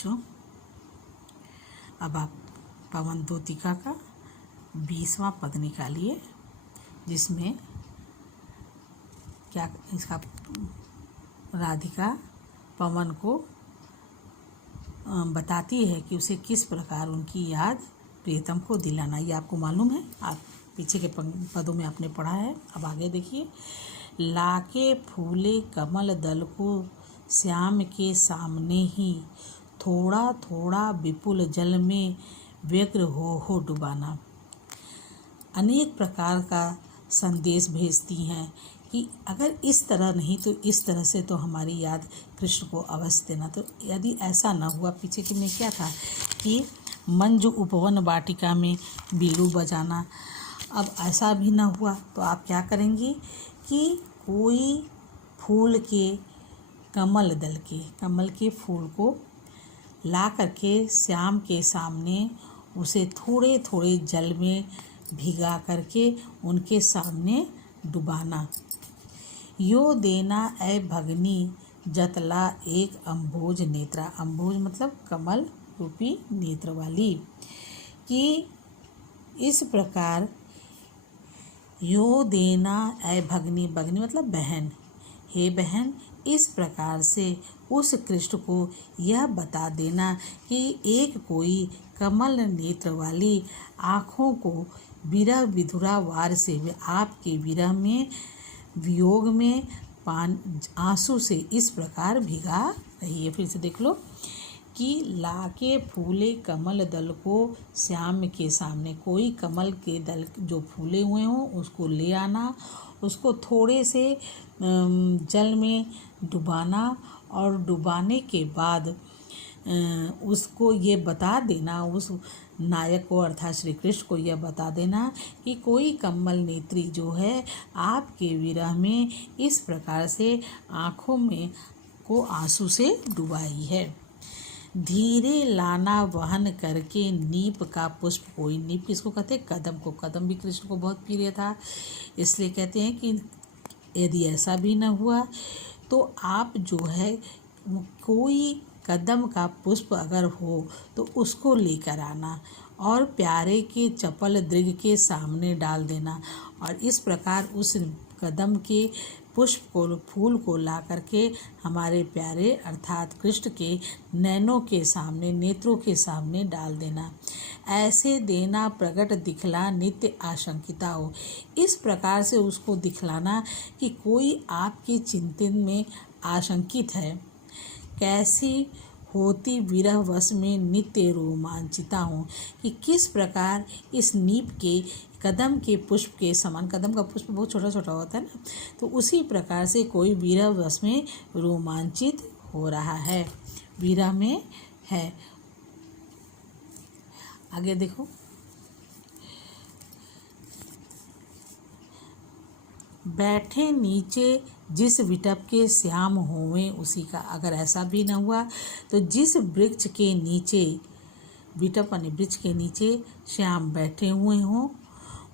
बच्चों, अब आप पवन द्योतिका का 20वां पद निकालिए, जिसमें क्या इसका राधिका पवन को बताती है कि उसे किस प्रकार उनकी याद प्रियतम को दिलाना। ये आपको मालूम है, आप पीछे के पदों में आपने पढ़ा है। अब आगे देखिए। लाके फूले कमल दल को श्याम के सामने ही, थोड़ा थोड़ा विपुल जल में व्यग्र हो डुबाना। अनेक प्रकार का संदेश भेजती हैं कि अगर इस तरह नहीं तो इस तरह से तो हमारी याद कृष्ण को अवश्य देना। तो यदि ऐसा ना हुआ, पीछे के में क्या था कि मंजु उपवन वाटिका में बीड़ू बजाना, अब ऐसा भी ना हुआ तो आप क्या करेंगी कि कोई फूल के कमल के फूल को ला करके श्याम के सामने उसे थोड़े थोड़े जल में भिगा करके उनके सामने डुबाना। यो देना ऐ भगनी जतला एक अम्भोज नेत्रा। अम्भोज मतलब कमल रूपी नेत्र वाली। कि इस प्रकार यो देना ऐ भगनी, भगनी मतलब बहन, हे बहन, इस प्रकार से उस कृष्ण को यह बता देना कि एक कोई कमल नेत्र वाली आँखों को विरह विधुरा वार से आपके विरह में वियोग में आंसू से इस प्रकार भिगा रही है। फिर से देख लो कि लाके फूले कमल दल को श्याम के सामने, कोई कमल के दल जो फूले हुए हों उसको ले आना, उसको थोड़े से जल में डुबाना और डुबाने के बाद उसको ये बता देना, उस नायक को अर्थात श्री कृष्ण को यह बता देना कि कोई कमल नेत्री जो है आपके विरह में इस प्रकार से आँखों में को आंसू से डुबाई है। धीरे लाना वहन करके नीप का पुष्प कोई। नीप किसको कहते हैं? कदम को। कदम भी कृष्ण को बहुत प्रिय था, इसलिए कहते हैं कि यदि ऐसा भी न हुआ तो आप जो है कोई कदम का पुष्प अगर हो तो उसको लेकर आना और प्यारे के चपल दृग के सामने डाल देना। और इस प्रकार उस कदम के पुष्प को, फूल को ला करके हमारे प्यारे अर्थात कृष्ण के नैनों के सामने, नेत्रों के सामने डाल देना। ऐसे देना प्रगट दिखला नित्य आशंकिता हो। इस प्रकार से उसको दिखलाना कि कोई आपके चिंतन में आशंकित है, कैसी होती विरह वश में नित्य रोमांचिता हूँ, कि किस प्रकार इस नीप के कदम के पुष्प के समान, कदम का पुष्प बहुत छोटा छोटा होता है ना, तो उसी प्रकार से कोई विरह वश में रोमांचित हो रहा है, विरह में है। आगे देखो। बैठे नीचे जिस विटप के श्याम होवे उसी का। अगर ऐसा भी न हुआ तो जिस वृक्ष के नीचे, विटप यानी वृक्ष के नीचे श्याम बैठे हुए हों,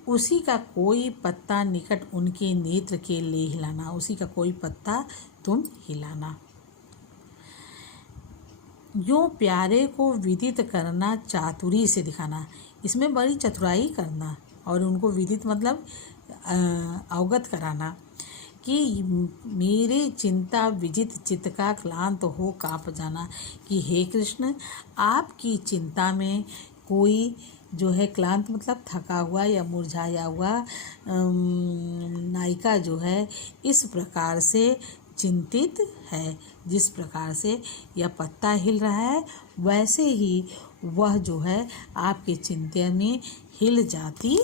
उसी का कोई पत्ता निकट उनके नेत्र के ले हिलाना। उसी का कोई पत्ता तुम हिलाना। यूँ प्यारे को विदित करना चातुरी से दिखाना। इसमें बड़ी चतुराई करना और उनको विदित मतलब अवगत कराना कि मेरे चिंता विजित चित्त का क्लांत हो काँप जाना। कि हे कृष्ण, आपकी चिंता में कोई जो है क्लांत मतलब थका हुआ या मुरझाया हुआ नायिका जो है इस प्रकार से चिंतित है। जिस प्रकार से यह पत्ता हिल रहा है वैसे ही वह जो है आपके चिंतन में हिल जाती